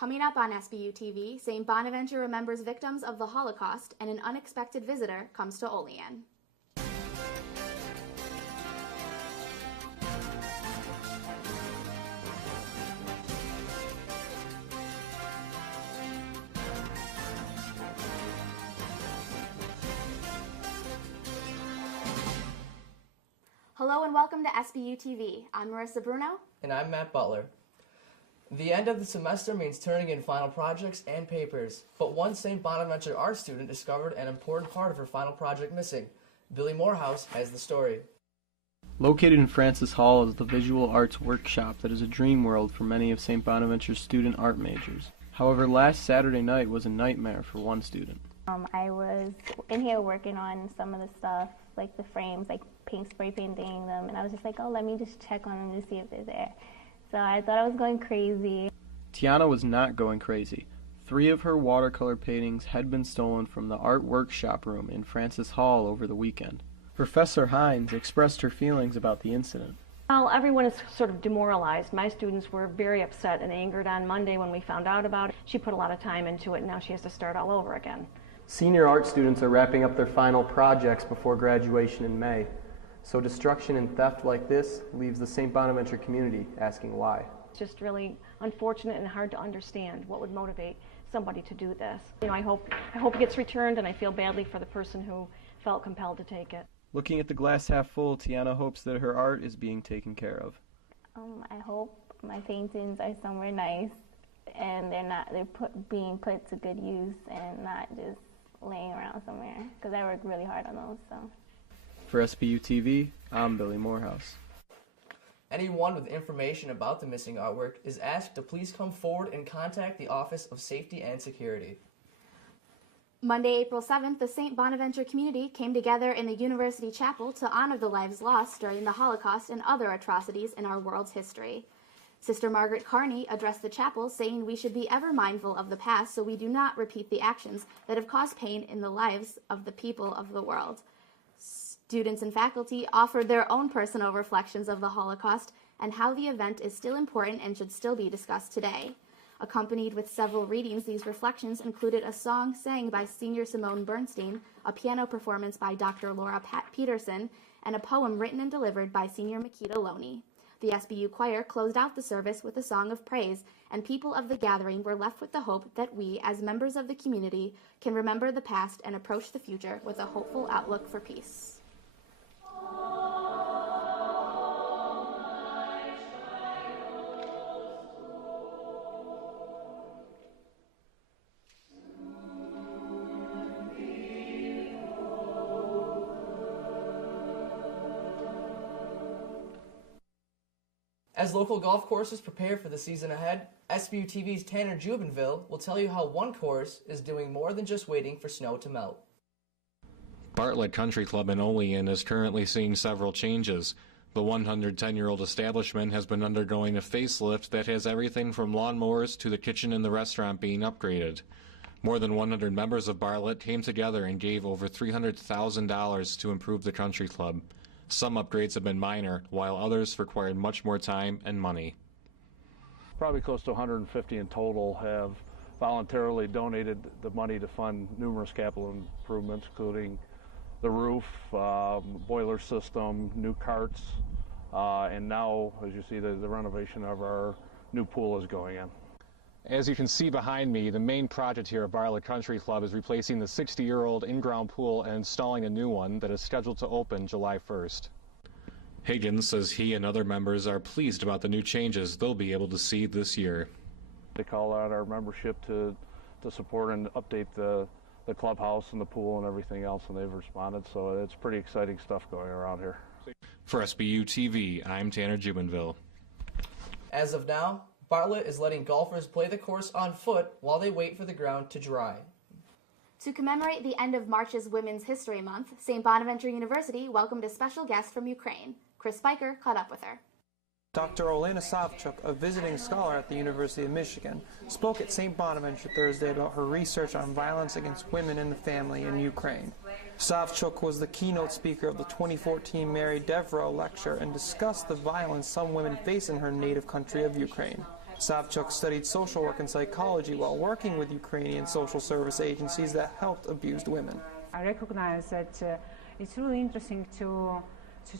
Coming up on SBU TV, St. Bonaventure remembers victims of the Holocaust and an unexpected visitor comes to Olean. Hello and welcome to SBU TV. I'm Marissa Bruno. And I'm Matt Butler. The end of the semester means turning in final projects and papers, but one St. Bonaventure art student discovered an important part of her final project missing. Billy Morehouse has the story. Located in Francis Hall is the visual arts workshop that is a dream world for many of St. Bonaventure's student art majors. However, last Saturday night was a nightmare for one student. I was in here working on some of the stuff, like the frames, like spray painting them, and I was just like, oh, let me just check on them to see if they're there. So I thought I was going crazy. Tiana was not going crazy. 3 of her watercolor paintings had been stolen from the art workshop room in Francis Hall over the weekend. Professor Hines expressed her feelings about the incident. Well, everyone is sort of demoralized. My students were very upset and angered on Monday when we found out about it. She put a lot of time into it, and now she has to start all over again. Senior art students are wrapping up their final projects before graduation in May. So destruction and theft like this leaves the St. Bonaventure community asking why. It's just really unfortunate and hard to understand what would motivate somebody to do this. You know, I hope it gets returned, and I feel badly for the person who felt compelled to take it. Looking at the glass half full, Tiana hopes that her art is being taken care of. I hope my paintings are somewhere nice and they're being put to good use and not just laying around somewhere, because I worked really hard on those. So. For SBU TV, I'm Billy Morehouse. Anyone with information about the missing artwork is asked to please come forward and contact the Office of Safety and Security. Monday, April 7th, the St. Bonaventure community came together in the University Chapel to honor the lives lost during the Holocaust and other atrocities in our world's history. Sister Margaret Carney addressed the chapel, saying we should be ever mindful of the past so we do not repeat the actions that have caused pain in the lives of the people of the world. Students and faculty offered their own personal reflections of the Holocaust and how the event is still important and should still be discussed today. Accompanied with several readings, these reflections included a song sang by Senior Simone Bernstein, a piano performance by Dr. Laura Peterson, and a poem written and delivered by Senior Makita Loney. The SBU choir closed out the service with a song of praise, and people of the gathering were left with the hope that we, as members of the community, can remember the past and approach the future with a hopeful outlook for peace. As local golf courses prepare for the season ahead, SBU TV's Tanner Jubenville will tell you how one course is doing more than just waiting for snow to melt. Bartlett Country Club in Olean is currently seeing several changes. The 110-year-old establishment has been undergoing a facelift that has everything from lawnmowers to the kitchen and the restaurant being upgraded. More than 100 members of Bartlett came together and gave over $300,000 to improve the country club. Some upgrades have been minor, while others required much more time and money. Probably close to 150 in total have voluntarily donated the money to fund numerous capital improvements, including the roof, boiler system, new carts, and now, as you see, the renovation of our new pool is going in. As you can see behind me, the main project here at Bartlett Country Club is replacing the 60-year-old in-ground pool and installing a new one that is scheduled to open July 1st. Higgins says he and other members are pleased about the new changes they'll be able to see this year. They call out our membership to support and update the clubhouse and the pool and everything else, and they've responded, so it's pretty exciting stuff going around here. For SBU TV, I'm Tanner Jubenville. As of now, Bartlett is letting golfers play the course on foot while they wait for the ground to dry. To commemorate the end of March's Women's History Month, St. Bonaventure University welcomed a special guest from Ukraine. Chris Spiker caught up with her. Dr. Olena Savchuk, a visiting scholar at the University of Michigan, spoke at St. Bonaventure Thursday about her research on violence against women and the family in Ukraine. Savchuk was the keynote speaker of the 2014 Mary Devereaux Lecture and discussed the violence some women face in her native country of Ukraine. Savchuk studied social work and psychology while working with Ukrainian social service agencies that helped abused women. I recognize that it's really interesting to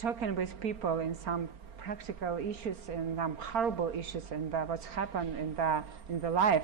talking with people in some practical issues and horrible issues and what's happened in the life.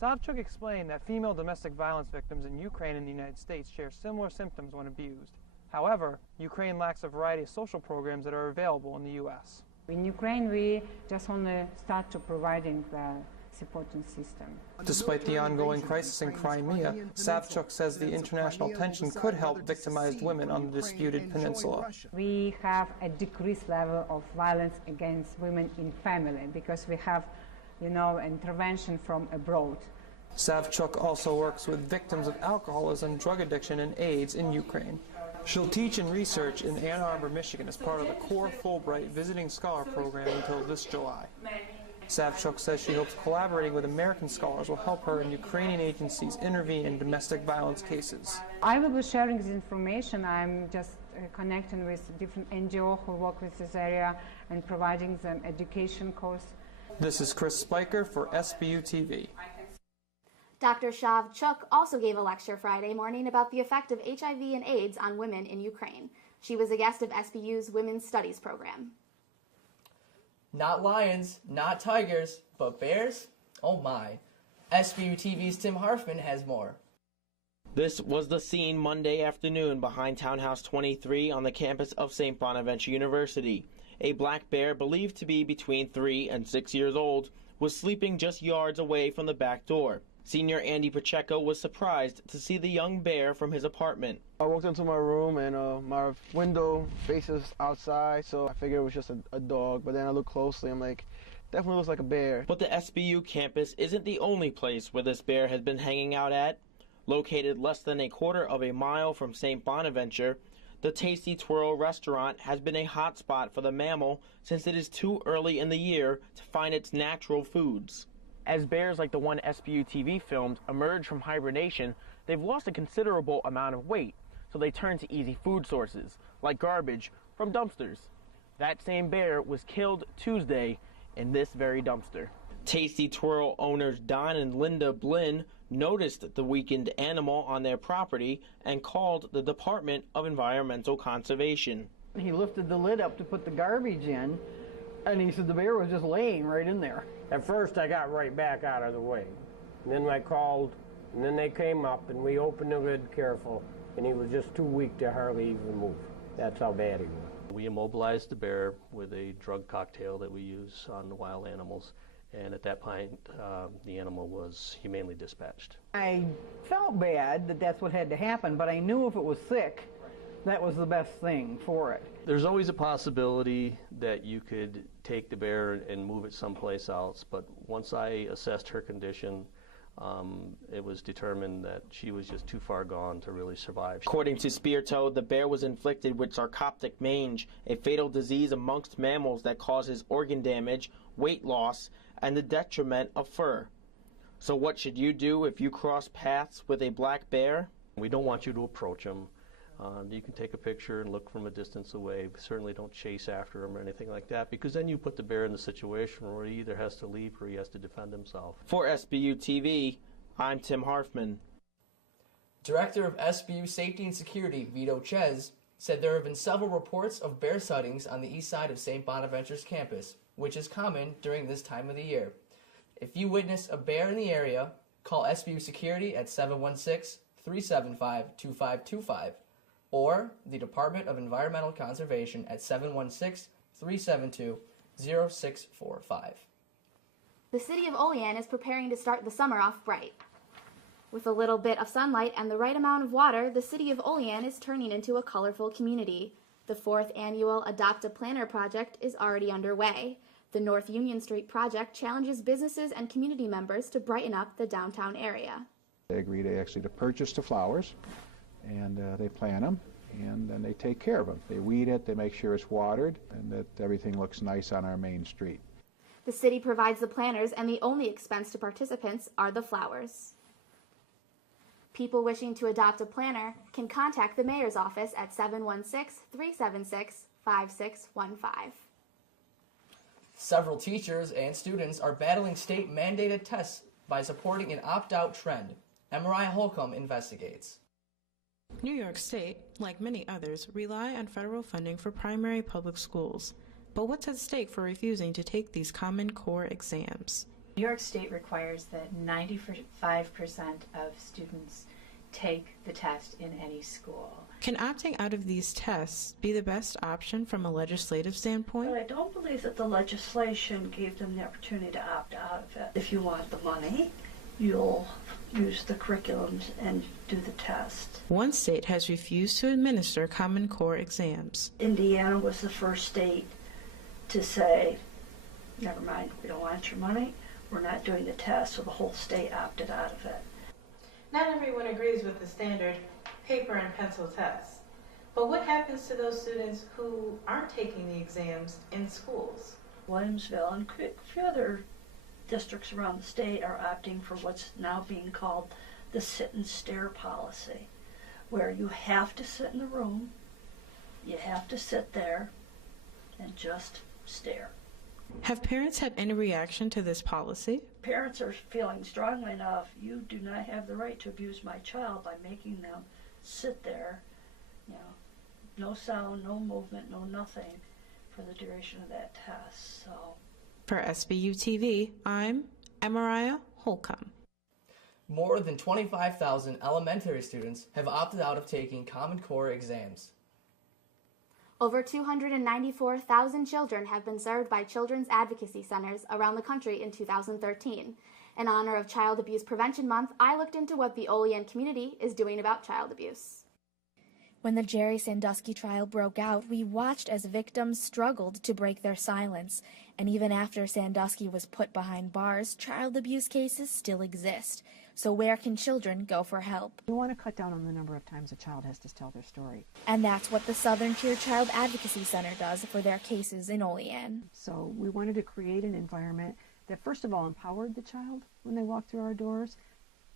Savchuk explained that female domestic violence victims in Ukraine and the United States share similar symptoms when abused. However, Ukraine lacks a variety of social programs that are available in the U.S. In Ukraine, we just only start to providing the supporting system. Despite the ongoing crisis in Crimea, Savchuk says the international tension could help victimized women on the disputed peninsula. We have a decreased level of violence against women in family because we have, intervention from abroad. Savchuk also works with victims of alcoholism, drug addiction, and AIDS in Ukraine. She'll teach and research in Ann Arbor, Michigan as part of the Core Fulbright Visiting Scholar Program until this July. Savchuk says she hopes collaborating with American scholars will help her and Ukrainian agencies intervene in domestic violence cases. I will be sharing this information. I'm just connecting with different NGOs who work with this area and providing them education course. This is Chris Spiker for SBU TV. Dr. Savchuk also gave a lecture Friday morning about the effect of HIV and AIDS on women in Ukraine. She was a guest of SBU's Women's Studies program. Not lions, not tigers, but bears? Oh my. SBU TV's Tim Harfmann has more. This was the scene Monday afternoon behind Townhouse 23 on the campus of St. Bonaventure University. A black bear believed to be between 3 and 6 years old was sleeping just yards away from the back door. Senior Andy Pacheco was surprised to see the young bear from his apartment. I walked into my room and my window faces outside, so I figured it was just a dog, but then I looked closely, I'm like, definitely looks like a bear. But the SBU campus isn't the only place where this bear has been hanging out at. Located less than a quarter of a mile from St. Bonaventure, the Tasty Twirl restaurant has been a hot spot for the mammal since it is too early in the year to find its natural foods. As bears like the one SBU TV filmed emerge from hibernation, they've lost a considerable amount of weight, so they turn to easy food sources, like garbage from dumpsters. That same bear was killed Tuesday in this very dumpster. Tasty Twirl owners Don and Linda Blinn noticed the weakened animal on their property and called the Department of Environmental Conservation. He lifted the lid up to put the garbage in, and he said the bear was just laying right in there. At first I got right back out of the way. And then I called, and then they came up, and we opened the lid careful, and he was just too weak to hardly even move. That's how bad he was. We immobilized the bear with a drug cocktail that we use on the wild animals, and at that point the animal was humanely dispatched. I felt bad that that's what had to happen, but I knew if it was sick, that was the best thing for it. There's always a possibility that you could take the bear and move it someplace else, but once I assessed her condition, it was determined that she was just too far gone to really survive. According to Speartoe, the bear was inflicted with sarcoptic mange, a fatal disease amongst mammals that causes organ damage, weight loss, and the detriment of fur. So what should you do if you cross paths with a black bear? We don't want you to approach him. You can take a picture and look from a distance away. Certainly don't chase after him or anything like that, because then you put the bear in the situation where he either has to leave or he has to defend himself. For SBU TV, I'm Tim Harfmann. Director of SBU Safety and Security, Vito Ches, said there have been several reports of bear sightings on the east side of St. Bonaventure's campus, which is common during this time of the year. If you witness a bear in the area, call SBU Security at 716-375-2525 or the Department of Environmental Conservation at 716-372-0645. The city of Olean is preparing to start the summer off bright. With a little bit of sunlight and the right amount of water, the city of Olean is turning into a colorful community. The 4th annual Adopt a Planner project is already underway. The North Union Street project challenges businesses and community members to brighten up the downtown area. They agree to purchase the flowers, and they plant them, and then they take care of them. They weed it, they make sure it's watered, and that everything looks nice on our main street. The city provides the planners, and the only expense to participants are the flowers. People wishing to adopt a planner can contact the mayor's office at 716-376-5615. Several teachers and students are battling state-mandated tests by supporting an opt-out trend. Marissa Holcomb investigates. New York State, like many others, rely on federal funding for primary public schools. But what's at stake for refusing to take these Common Core exams? New York State requires that 95% of students take the test in any school. Can opting out of these tests be the best option from a legislative standpoint? But I don't believe that the legislation gave them the opportunity to opt out of it. If you want the money, you'll use the curriculums and do the test. One state has refused to administer Common Core exams. Indiana was the first state to say, never mind, we don't want your money, we're not doing the test, so the whole state opted out of it. Not everyone agrees with the standard paper and pencil tests. But what happens to those students who aren't taking the exams in schools? Williamsville and a few other districts around the state are opting for what's now being called the sit and stare policy, where you have to sit in the room, you have to sit there and just stare. Have parents had any reaction to this policy? Parents are feeling strongly enough, you do not have the right to abuse my child by making them sit there, you know, no sound, no movement, no nothing for the duration of that test. So, for SBU TV, I'm Marissa Holcomb. More than 25,000 elementary students have opted out of taking Common Core exams. Over 294,000 children have been served by children's advocacy centers around the country in 2013. In honor of Child Abuse Prevention Month, I looked into what the Olean community is doing about child abuse. When the Jerry Sandusky trial broke out, we watched as victims struggled to break their silence. And even after Sandusky was put behind bars, child abuse cases still exist. So where can children go for help? We want to cut down on the number of times a child has to tell their story. And that's what the Southern Tier Child Advocacy Center does for their cases in Olean. So we wanted to create an environment that first of all empowered the child when they walked through our doors,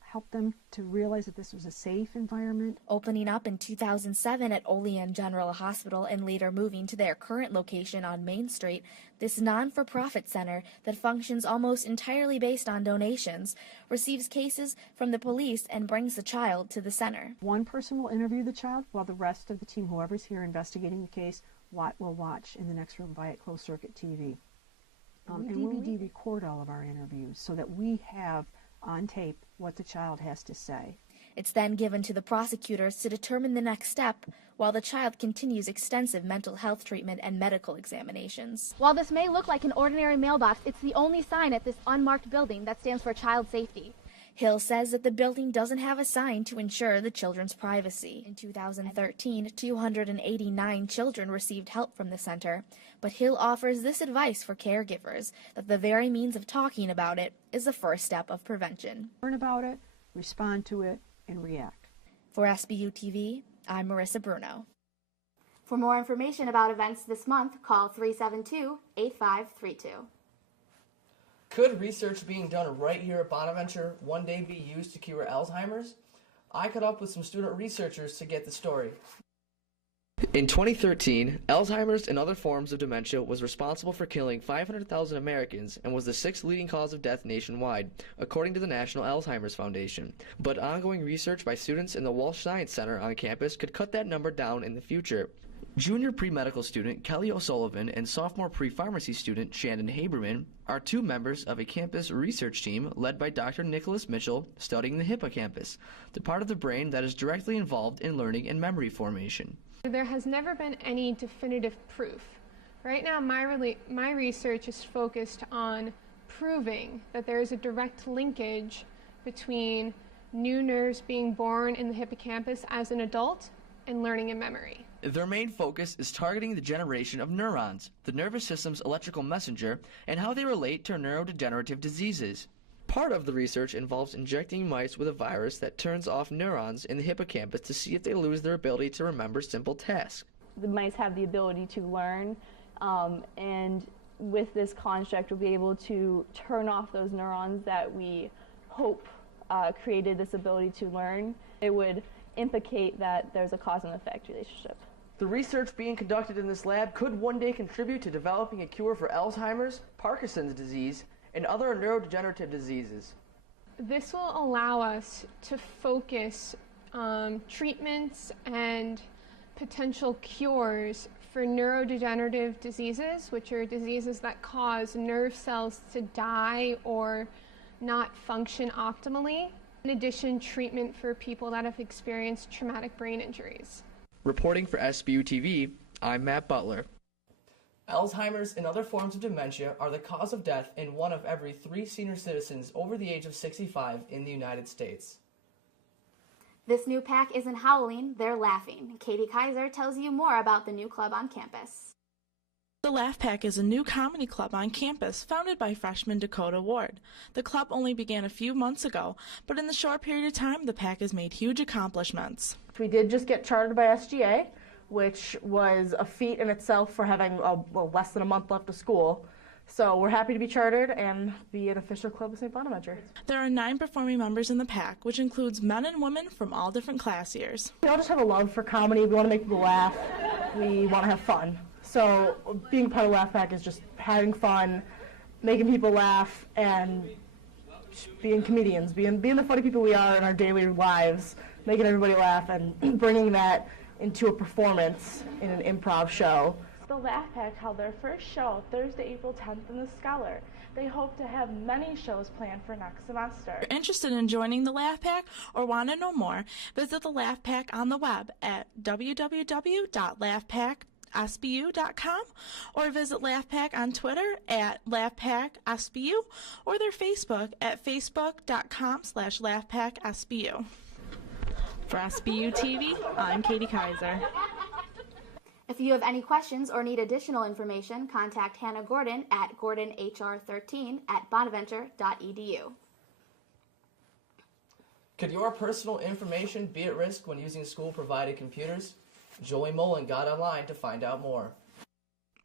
helped them to realize that this was a safe environment. Opening up in 2007 at Olean General Hospital and later moving to their current location on Main Street, this non-for-profit center that functions almost entirely based on donations receives cases from the police and brings the child to the center. One person will interview the child while the rest of the team, whoever's here investigating the case, will watch in the next room via closed-circuit TV. And we record all of our interviews so that we have on tape what the child has to say. It's then given to the prosecutors to determine the next step while the child continues extensive mental health treatment and medical examinations. While this may look like an ordinary mailbox, it's the only sign at this unmarked building that stands for child safety. Hill says that the building doesn't have a sign to ensure the children's privacy. In 2013, 289 children received help from the center, but Hill offers this advice for caregivers, that the very means of talking about it is the first step of prevention. Learn about it, respond to it, and react. For SBU TV, I'm Marissa Bruno. For more information about events this month, call 372-8532. Could research being done right here at Bonaventure one day be used to cure Alzheimer's? I caught up with some student researchers to get the story. In 2013, Alzheimer's and other forms of dementia was responsible for killing 500,000 Americans and was the 6th leading cause of death nationwide, according to the National Alzheimer's Foundation. But ongoing research by students in the Walsh Science Center on campus could cut that number down in the future. Junior pre-medical student Kelly O'Sullivan and sophomore pre-pharmacy student Shannon Haberman are two members of a campus research team led by Dr. Nicholas Mitchell studying the hippocampus, the part of the brain that is directly involved in learning and memory formation. There has never been any definitive proof. Right now, my research is focused on proving that there is a direct linkage between new nerves being born in the hippocampus as an adult and learning and memory. Their main focus is targeting the generation of neurons, the nervous system's electrical messenger, and how they relate to neurodegenerative diseases. Part of the research involves injecting mice with a virus that turns off neurons in the hippocampus to see if they lose their ability to remember simple tasks. The mice have the ability to learn, and with this construct we'll be able to turn off those neurons that we hope created this ability to learn. It would implicate that there's a cause and effect relationship. The research being conducted in this lab could one day contribute to developing a cure for Alzheimer's, Parkinson's disease, and other neurodegenerative diseases. This will allow us to focus treatments and potential cures for neurodegenerative diseases, which are diseases that cause nerve cells to die or not function optimally. In addition, treatment for people that have experienced traumatic brain injuries. Reporting for SBU TV, I'm Matt Butler. Alzheimer's and other forms of dementia are the cause of death in 1 of every 3 senior citizens over the age of 65 in the United States. This new pack isn't howling, they're laughing. Katie Kaiser tells you more about the new club on campus. The Laugh Pack is a new comedy club on campus founded by freshman Dakota Ward. The club only began a few months ago, but in the short period of time, the pack has made huge accomplishments. We did just get chartered by SGA, which was a feat in itself for having less than a month left of school. So we're happy to be chartered and be an official club of St. Bonaventure. There are 9 performing members in the pack, which includes men and women from all different class years. We all just have a love for comedy. We want to make people laugh. We want to have fun. So being part of Laugh Pack is just having fun, making people laugh, and being comedians, being the funny people we are in our daily lives, making everybody laugh and bringing that into a performance in an improv show. The Laugh Pack held their first show Thursday, April 10th in the Scholar. They hope to have many shows planned for next semester. If you're interested in joining the Laugh Pack or want to know more, visit the Laugh Pack on the web at www.laughpacksbu.com or visit Laugh Pack on Twitter at LaughPackSBU or their Facebook at facebook.com/LaughPackSBU. For SBU TV, I'm Katie Kaiser. If you have any questions or need additional information, contact Hannah Gordon at gordonhr13@bonaventure.edu. Could your personal information be at risk when using school-provided computers? Joey Mullin got online to find out more.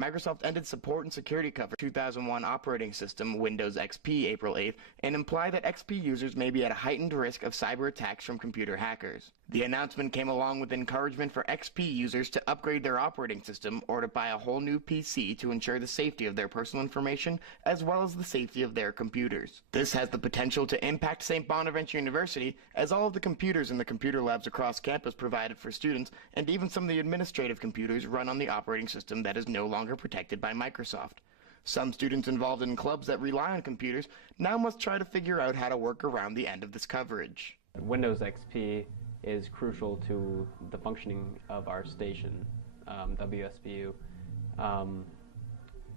Microsoft ended support and security cover 2001 operating system Windows XP April 8th and implied that XP users may be at a heightened risk of cyber attacks from computer hackers. The announcement came along with encouragement for XP users to upgrade their operating system or to buy a whole new PC to ensure the safety of their personal information as well as the safety of their computers. This has the potential to impact St. Bonaventure University as all of the computers in the computer labs across campus provided for students and even some of the administrative computers run on the operating system that is no longer protected by Microsoft. Some students involved in clubs that rely on computers now must try to figure out how to work around the end of this coverage. Windows XP is crucial to the functioning of our station, WSBU.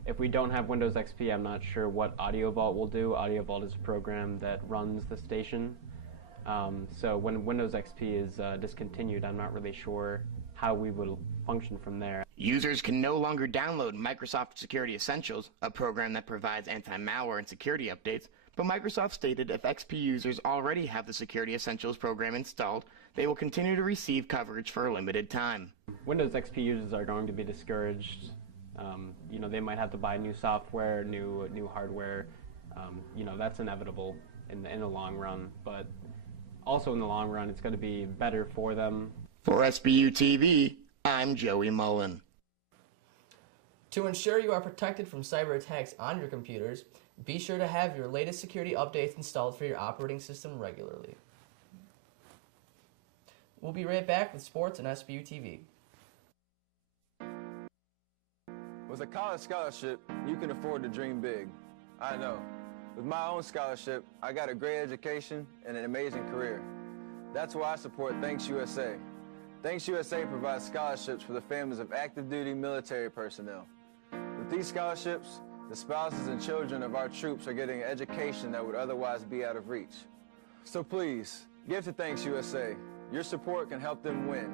If we don't have Windows XP, I'm not sure what Audio Vault will do. Audio Vault is a program that runs the station. So when Windows XP is discontinued, I'm not really sure how we will function from there. Users can no longer download Microsoft Security Essentials, a program that provides anti-malware and security updates, but Microsoft stated if XP users already have the Security Essentials program installed, they will continue to receive coverage for a limited time. Windows XP users are going to be discouraged. They might have to buy new software, new hardware. That's inevitable in the long run, but also in the long run, it's going to be better for them. For SBU TV, I'm Joey Mullin. To ensure you are protected from cyber attacks on your computers, be sure to have your latest security updates installed for your operating system regularly. We'll be right back with sports on SBU TV. With a college scholarship, you can afford to dream big. I know. With my own scholarship, I got a great education and an amazing career. That's why I support Thanks USA. Thanks USA provides scholarships for the families of active duty military personnel. With these scholarships, the spouses and children of our troops are getting an education that would otherwise be out of reach. So please, give to Thanks USA. Your support can help them win,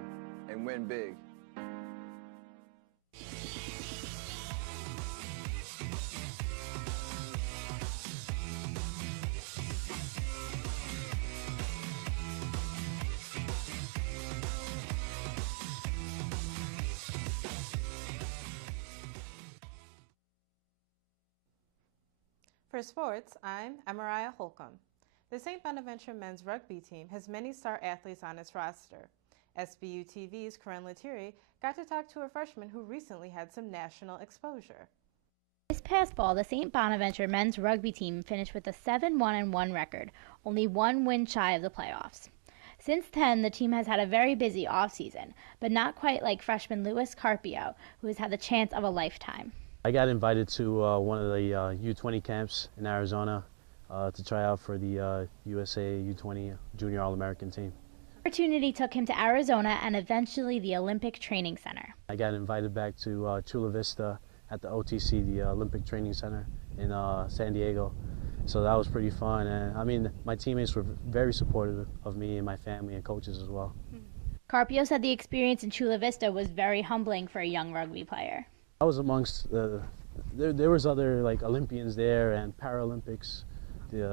and win big. For sports, I'm Mariah Holcomb. The St. Bonaventure men's rugby team has many star athletes on its roster. SBU TV's Corinne Lettieri got to talk to a freshman who recently had some national exposure. This past fall, the St. Bonaventure men's rugby team finished with a 7-1-1 record, only one win shy of the playoffs. Since then, the team has had a very busy offseason, but not quite like freshman Louis Carpio, who has had the chance of a lifetime. I got invited to one of the U20 camps in Arizona to try out for the USA U20 Junior All-American team. The opportunity took him to Arizona and eventually the Olympic Training Center. I got invited back to Chula Vista at the OTC, the Olympic Training Center in San Diego. So that was pretty fun. And I mean, my teammates were very supportive of me and my family and coaches as well. Carpio said the experience in Chula Vista was very humbling for a young rugby player. I was amongst, there was other like Olympians there and Paralympics.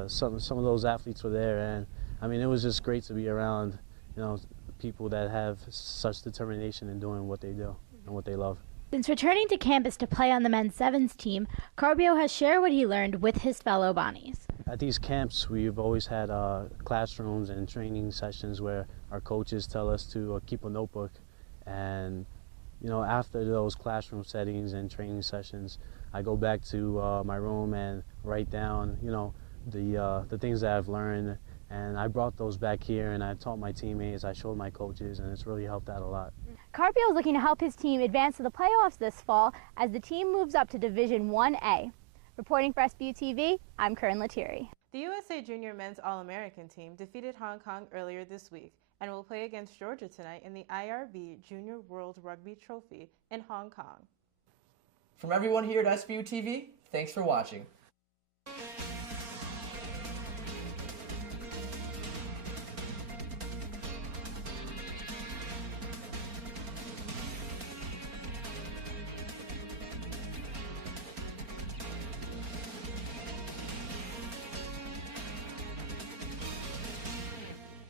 Some of those athletes were there, and I mean, it was just great to be around, people that have such determination in doing what they do and what they love. Since returning to campus to play on the men's sevens team, Carpio has shared what he learned with his fellow Bonnies. At these camps, we've always had classrooms and training sessions where our coaches tell us to keep a notebook, and after those classroom settings and training sessions, I go back to my room and write down, the things that I've learned, and I brought those back here and I taught my teammates, I showed my coaches, and it's really helped out a lot. Carpio is looking to help his team advance to the playoffs this fall as the team moves up to Division 1A. Reporting for SBU TV, I'm Corinne Lettieri. The USA Junior Men's All-American team defeated Hong Kong earlier this week and will play against Georgia tonight in the IRB Junior World Rugby Trophy in Hong Kong. From everyone here at SBU TV, thanks for watching.